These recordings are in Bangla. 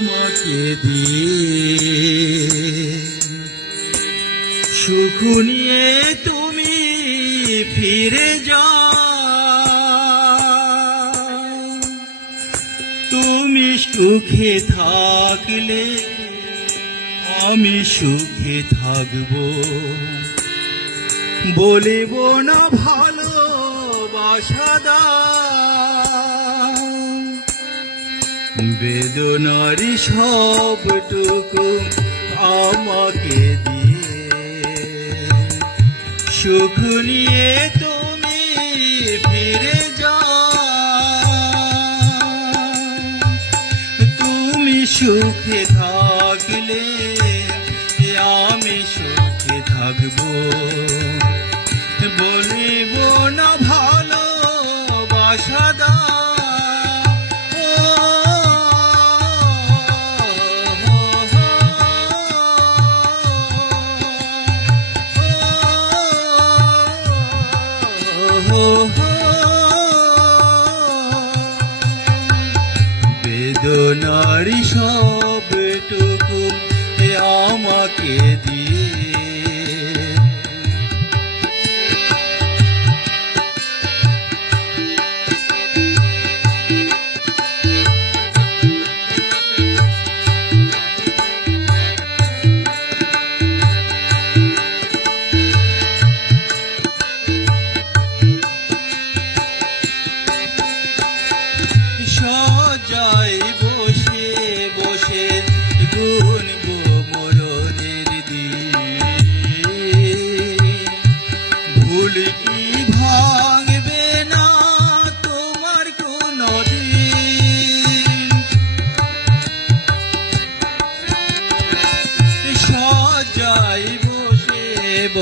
আমাকে দিয়ে সুখ নিয়ে তুমি ফিরে তুমি সুখে থাকলে আমি সুখে থাকব। বলিব না ভালো বাসাদা বেদনারি সবটুকু আমাকে দিয়ে। সুখ নিয়ে তুমি ফিরে যাও। তুমি সুখে থাকলে আমি সুখে থাকব। বলিব না বেদনারি সবটুকু আমাকে দিয়ে।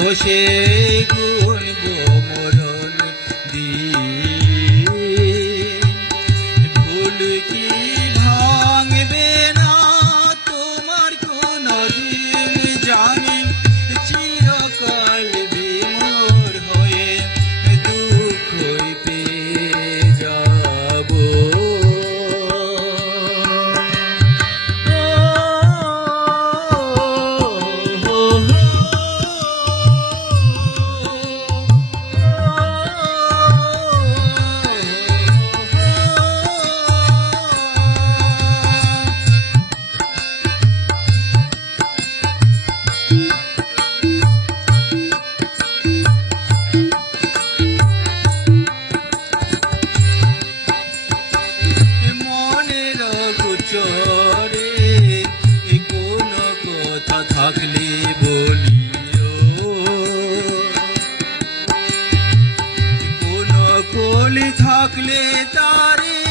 বসে গুনব মরণ থাকলে বলিও। কোন কলি থাকলে তারে